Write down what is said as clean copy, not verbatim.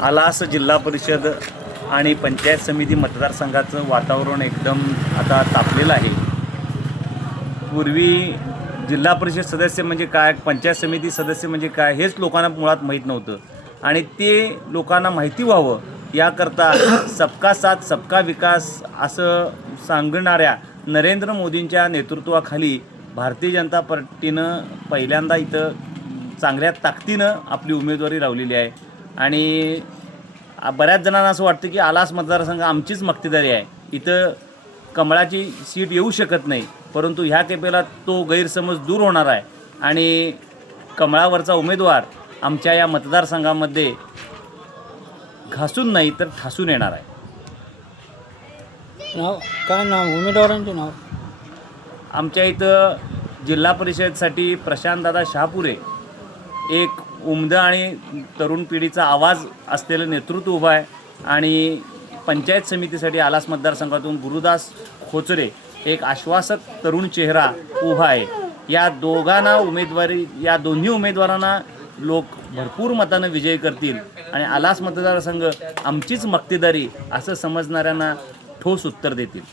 आलास जिल्हा परिषद आणि पंचायत समिती मतदारसंघाचं वातावरण एकदम आता तापलेलं आहे. पूर्वी जिल्हा परिषद सदस्य म्हणजे काय, पंचायत समिती सदस्य म्हणजे काय हेच लोकांना मुळात माहीत नव्हतं आणि ते लोकांना माहिती व्हावं याकरता सबका साथ सबका विकास असं सांगणाऱ्या नरेंद्र मोदींच्या नेतृत्वाखाली भारतीय जनता पार्टीनं पहिल्यांदा इथं चांगल्या ताकदीनं आपली उमेदवारी लावलेली आहे. आणि बऱ्याच जणांना असं वाटतं की आलास मतदारसंघ आमचीच मक्तेदारी आहे, इथं कमळाची सीट येऊ शकत नाही. परंतु ह्या खेपेला तो गैरसमज दूर होणार आहे आणि कमळावरचा उमेदवार आमच्या या मतदारसंघामध्ये घासून नाही तर ठासून येणार आहे. नाव काय नाव उमेदवारांचे नाव? आमच्या इथं जिल्हा परिषदसाठी प्रशांतदादा शहापुरे एक उमदं आणि तरुण पिढीचा आवाज असलेलं नेतृत्व उभं आहे आणि पंचायत समितीसाठी आलास मतदारसंघातून गुरुदास खोचरे एक आश्वासक तरुण चेहरा उभा आहे. या दोन्ही उमेदवारांना लोक भरपूर मतानं विजयी करतील आणि आलास मतदारसंघ आमचीच मक्तेदारी असं समजणाऱ्यांना ठोस उत्तर देतील.